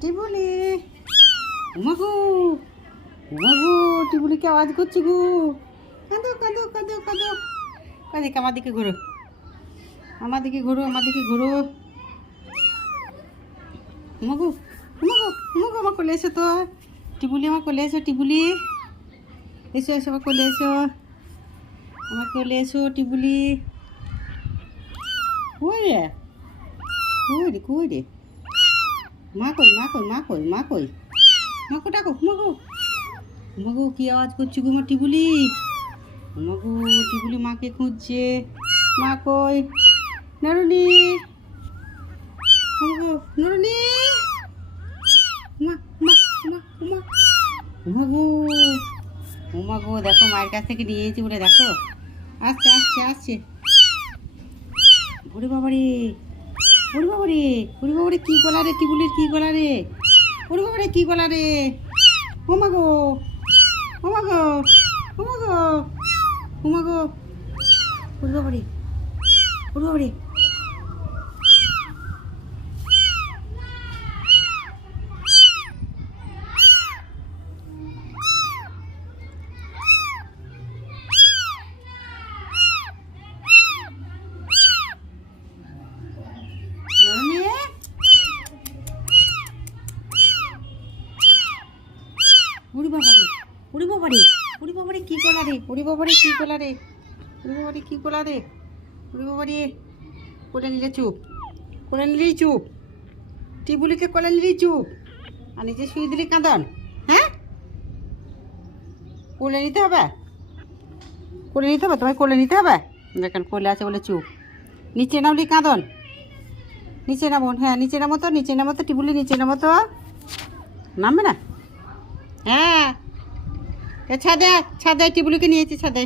টিবুলি উমাগো উমাগো টিবুলিকে আওয়াজ করছি গো। কাঁদো কাঁদো কাঁদো কাঁদো কাঁদে আমার দিকে ঘুরো, আমার দিকে ঘুরো, আমার দিকে ঘুরো। উমাগো উমাগো উমাগো আমার কোলে এসো তো। টিবুলি আমার কোলে এসো, টিবুলি এসো এসো আমার কোলে এসো, আমার কোলে এসো টিবুলি। কই রে কই রে কই রে মা কই মা কই মা কই মা কই মাকো ডাকো মাগো মাগো কি আওয়াজ করছি গো আমার টিবুলি। মাগো টিবুলি মাকে খুঁজছে, মা কই নরুনি মাগো নরুনি মা মা মা মা মাগো মাগো দেখো মায়ের কাছ থেকে নিয়ে এসেছি বলে দেখো আসছে আসছে আসছে। ওরে বাবারে ওরে বাবারে ওরে বাবারে কি গলা রে টিবুলির, কি গলা রে, ওরে বাবারে কি গলা রে। ও মাগো ও মাগো ও মাগো ও মাগো ওরে বাবারে ওরে বাবারে। নরনে ওরে বাবারে ওরে বাবারে ওরে বাবারে কি গলা রে, ওরে বাবারে কি গলা রে, ওরে বাবারে কি গলা রে, ওরে বাবারে। কোলে নিলে চুপ, কোলে নিলেই চুপ, টিবুলিকে কোলে নিলেই চুপ, আর নিচে শুয়ে দিলি কাঁদন। হ্যাঁ কোলে নিতে হবে, কোলে নিতে হবে, তোমায় কোলে নিতে হবে। দেখেন কোলে আছে বলে চুপ, নিচে নামলি কাঁদন, নিচে নামো। হ্যাঁ নিচে নামো তো, নিচে নামো তো টিবুলি, নিচে নামো তো। নামবে না? হ্যাঁ ছাদে ছাদে টিবুলিকে নিয়েছি ছাদে।